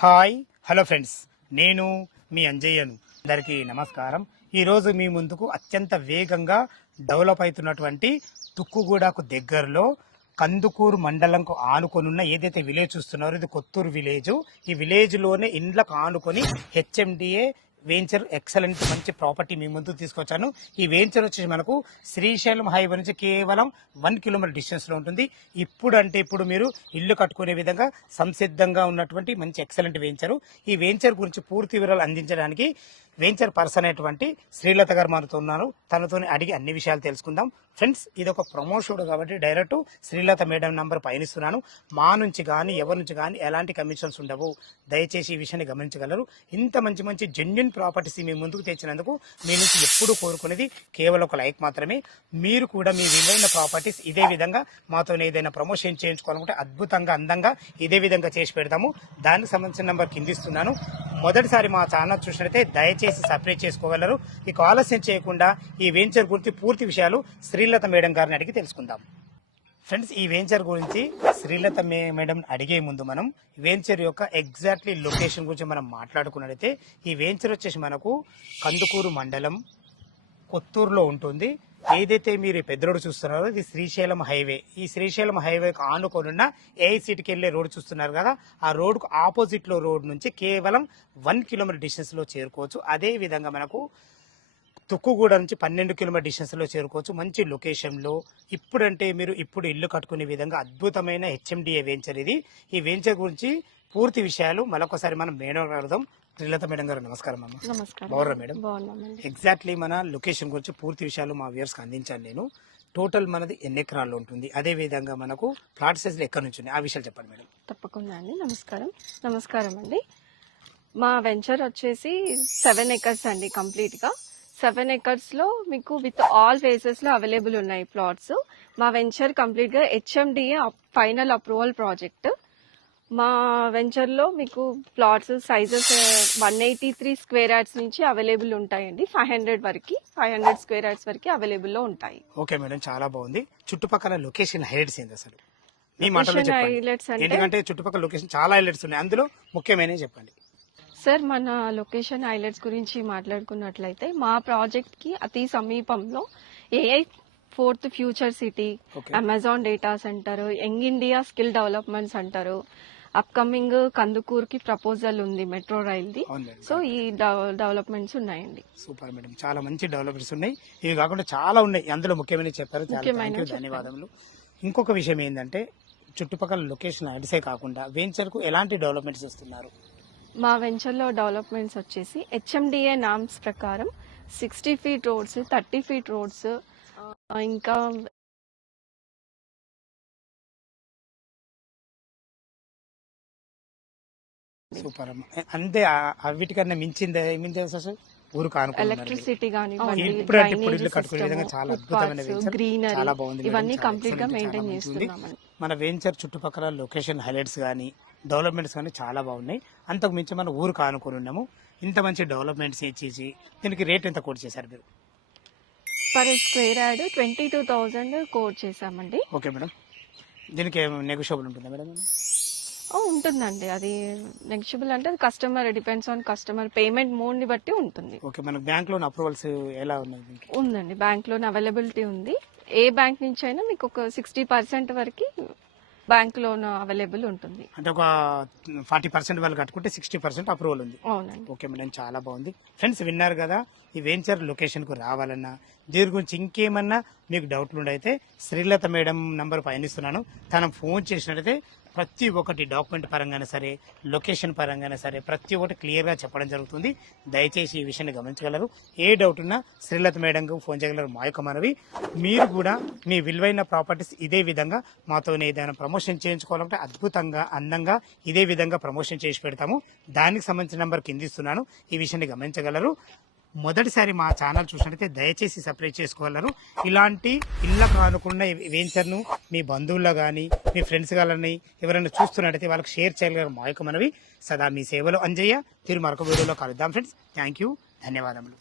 Hi hello friends, నేను మీ అంజయ్యను. అందరికీ నమస్కారం. ఈరోజు మీ ముందుకు అత్యంత వేగంగా డెవలప్ అవుతున్నటువంటి తుక్కుగూడకు దగ్గరలో కందుకూరు మండలంకు ఆనుకొనున్న ఏదైతే విలేజ్ చూస్తున్నారో ఇది కొత్తూరు విలేజ్. ఈ విలేజ్లోనే ఇండ్లకు ఆనుకొని హెచ్ఎండిఏ వెంచర్ ఎక్సలెంట్ మంచి ప్రాపర్టీ మీ ముందుకు తీసుకొచ్చాను. ఈ వెంచర్ వచ్చేసి మనకు శ్రీశైలం హైవే నుంచి కేవలం 1 కిలోమీటర్ డిస్టెన్స్ లో ఉంటుంది. ఇప్పుడు మీరు ఇల్లు కట్టుకునే విధంగా సంసిద్ధంగా ఉన్నటువంటి మంచి ఎక్సలెంట్ వెంచర్. ఈ వెంచర్ గురించి పూర్తి వివరాలు అందించడానికి వెంచర్ పర్సన్ అయినటువంటి శ్రీలత గారు మనతో ఉన్నారు. తనతో అడిగి అన్ని విషయాలు తెలుసుకుందాం. ఫ్రెండ్స్, ఇది ఒక ప్రమోషన్ కాబట్టి డైరెక్ట్ శ్రీలత మేడం నంబర్ పయనిస్తున్నాను. మా నుంచి కానీ ఎవరి నుంచి కానీ ఎలాంటి కమిషన్స్ ఉండవు. దయచేసి ఈ విషయాన్ని గమనించగలరు. ఇంత మంచి మంచి జెన్యున్ ప్రాపర్టీస్ మీ ముందుకు తెచ్చినందుకు మీ నుంచి ఎప్పుడు కోరుకునేది కేవలం ఒక లైక్ మాత్రమే. మీరు కూడా మీ విలువైన ప్రాపర్టీస్ ఇదే విధంగా మాతో ఏదైనా ప్రమోషన్ చేయించుకోవాలనుకుంటే అద్భుతంగా అందంగా ఇదే విధంగా చేసి పెడతాము. దానికి సంబంధించిన నంబర్ కిందిస్తున్నాను. మొదటిసారి మా ఛానల్ చూసినట్లయితే దయచేసి సబ్స్క్రైబ్ చేసుకోగలరు. ఇక ఆలస్యం చేయకుండా ఈ వెంచర్ గురించి పూర్తి విషయాలు శ్రీలత మేడం గారిని అడిగి తెలుసుకుందాం. ఫ్రెండ్స్, ఈ వెంచర్ గురించి శ్రీలత మేడం అడిగే ముందు మనం వెంచర్ యొక్క ఎగ్జాక్ట్లీ లొకేషన్ గురించి మనం మాట్లాడుకున్నట్లయితే ఈ వెంచర్ వచ్చేసి మనకు కందుకూరు మండలం కొత్తూరులో ఉంటుంది. ఏదైతే మీరు పెద్ద చూస్తున్నారో ఇది శ్రీశైలం హైవే. ఈ శ్రీశైలం హైవేకి ఆనుకొనున్న ఏఐసిటీకి వెళ్లే రోడ్ చూస్తున్నారు కదా, ఆ రోడ్కు ఆపోజిట్ లో రోడ్ నుంచి కేవలం 1 కిలోమీటర్ డిస్టెన్స్ లో చేరుకోవచ్చు. అదే విధంగా మనకు తుక్కుగూడ నుంచి 12 కిలోమీటర్ డిస్టెన్స్ లో చేరుకోవచ్చు. మంచి లొకేషన్ లో మీరు ఇల్లు కట్టుకునే విధంగా అద్భుతమైన హెచ్ఎండిఏ వెంచర్ ఇది. ఈ వెంచర్ గురించి పూర్తి విషయాలు మరొకసారి మనం మేడం అడుగుదాం. శ్రీలత మేడం గారు నమస్కారం అమ్మ. బాగున్నారా మేడం? ఎగ్జాక్ట్లీ మన లొకేషన్ గురించి పూర్తి విషయాలు మా వ్యూవర్స్ కి అందించాను నేను. టోటల్ మనది ఎన్ని ఎకరాల్లో ఉంటుంది, అదే విధంగా మనకు ప్లాట్ సైజ్ ఎక్కడి నుంచి ఉన్నాయి, ఆ విషయాలు చెప్పండి మేడం. తప్పకుండా అండి. నమస్కారం అండి. మా వెంచర్ వచ్చేసి 7 ఎకర్స్ అండి. కంప్లీట్ గా 7 ఎకర్స్ లో మీకు విత్ ఆల్ ఫేసెస్ లో అవైలబుల్ ఉన్నాయి ప్లాట్స్. మా వెంచర్ కంప్లీట్ గా హెచ్ఎండిఏ ఫైనల్ అప్రూవల్ ప్రాజెక్ట్. మా వెంచర్ లో మీకు ప్లాట్స్ సైజెస్ 183 స్క్వేర్ యార్డ్స్ నుంచి అవైలబుల్ ఉంటాయండి. 500 స్క్వేర్ యార్డ్స్ వరకు అవైలబుల్ లో ఉంటాయి. ఓకే మేడం, చాలా బాగుంది. చుట్టుపక్కల లొకేషన్ హైలైట్స్ ఏంటి అసలు మీ మాటలో చెప్పండి. ఎందుకంటే చుట్టుపక్కల లొకేషన్ చాలా హైలైట్స్ ఉన్నాయి, అందులో ముఖ్యమైనవి చెప్పండి. సార్, మన లొకేషన్ హైలైట్స్ గురించి మాట్లాడుకున్నట్లయితే మా ప్రాజెక్ట్ కి అతి సమీపంలో AI 4th future city, Amazon data centre, young India skill development centre, upcoming కందుకూరుకి ప్రపోజల్ ఉంది మెట్రో రైల్ ది. సో ఈ డెవలప్మెంట్స్ ఉన్నాయండి. సూపర్ మేడం, చాలా మంచి డెవలప్మెంట్స్ ఉన్నాయి. ఇవి కాకుండా చాలా ఉన్నాయి, అందులో ముఖ్యమైన చెప్పారు. ధన్యవాదములు. ఇంకొక విషయం ఏంటంటే చుట్టుపక్కల లొకేషన్ ఐడిసే కాకుండా వెంచర్ కు ఎలాంటి డెవలప్మెంట్స్ ఇస్తున్నారు? మా వెంచర్ లో డెవలప్మెంట్స్ వచ్చేసి హెచ్ఎండిఏ నామ్స్ ప్రకారం 60 ఫీట్ రోడ్స్, 30 ఫీట్ రోడ్స్, ఇంకా సూపర్ అమ్మ. అంతే, వీటికన్నా మించిందే ఏమింది అసలు ఊరు కానుకో ఎలక్ట్రిసిటీ ఇల్లు కట్టుకునే విధంగా చాలా అద్భుతమైన వెంచర్, చాలా బాగుంది. ఇవన్నీ కంప్లీట్ గా మెయింటైన్ చేస్తున్నాం. మన వెంచర్ చుట్టుపక్కల లొకేషన్ హైలైట్స్ కానీ డెవలప్మెంట్స్ కానీ చాలా బాగున్నాయి. అంతకు మించి మనం ఊరు కానుకొని ఉన్నాము. ఇంత మంచి డెవలప్మెంట్స్ చేసి దీనికి రేట్ ఎంత కోట్ చేశారు మీరు? పర్ స్క్వేర్ యార్డ్ 22,000 కోట్ చేసామండి. ఓకే మేడం, దీనికి నెగోషియబుల్ ఉంటుందా మేడం? ఉంటుందండి. అది నెగోషియబుల్ అంటే customer depends on customer payment mode ని బట్టి ఉంటుంది. ఓకే, మనకు బ్యాంక్ లోన్ అప్రూవల్స్ ఎలా ఉన్నాయి? ఉందండి, బ్యాంక్ లోన్ అవైలబిలిటీ ఉంది. ఏ బ్యాంక్ నుంచి అయినా మీకు ఒక 60% వరకు బ్యాంక్ లోన్ అవైలబుల్ ఉంటుంది. అంటే ఒక 40% వాళ్ళు కట్టుకుంటే 60% అప్రూవల్ ఉంది. అవునండి. ఓకే మేడం, చాలా బాగుంది. ఫ్రెండ్స్, విన్నారు కదా, ఈ వెంచర్ లొకేషన్ కు రావాలన్నా దీని గురించి ఇంకేమన్నా మీకు డౌట్లు ఉండైతే శ్రీలత మేడం నంబర్ పయనిస్తున్నాను. తను ఫోన్ చేసినట్టయితే ప్రతి ఒక్కటి డాక్యుమెంట్ పరంగానే సరే, లొకేషన్ పరంగానే సరే ప్రతి ఒక్కటి క్లియర్ గా చెప్పడం జరుగుతుంది. దయచేసి ఈ విషయాన్ని గమనించగలరు. ఏ డౌట్ ఉన్నా శ్రీలత మేడంకు ఫోన్ చేయగలరు. మా యొక్క మనవి, మీరు కూడా మీ విలువైన ప్రాపర్టీస్ ఇదే విధంగా మాతో ఏదైనా ప్రమోషన్ చేయించుకోవాలంటే అద్భుతంగా అందంగా ఇదే విధంగా ప్రమోషన్ చేసి పెడతాము. దానికి సంబంధించిన నంబర్ కిందిస్తున్నాను. ఈ విషయాన్ని గమనించగలరు. మొదటిసారి మా ఛానల్ చూసినట్టయితే దయచేసి సబ్స్క్రైబ్ చేసుకోగలరు. ఇలాంటి ఇళ్ళకు అనుకున్న వెంచర్ను మీ బంధువుల్లో కానీ మీ ఫ్రెండ్స్ కానీ ఎవరైనా చూస్తున్నట్టయితే వాళ్ళకి షేర్ చేయగలరు. మా యొక్క మనవి. సదా మీ సేవలో అంజయ్య. తిరు మరొక వీడియోలో కలుద్దాం ఫ్రెండ్స్. థ్యాంక్ యూ, ధన్యవాదములు.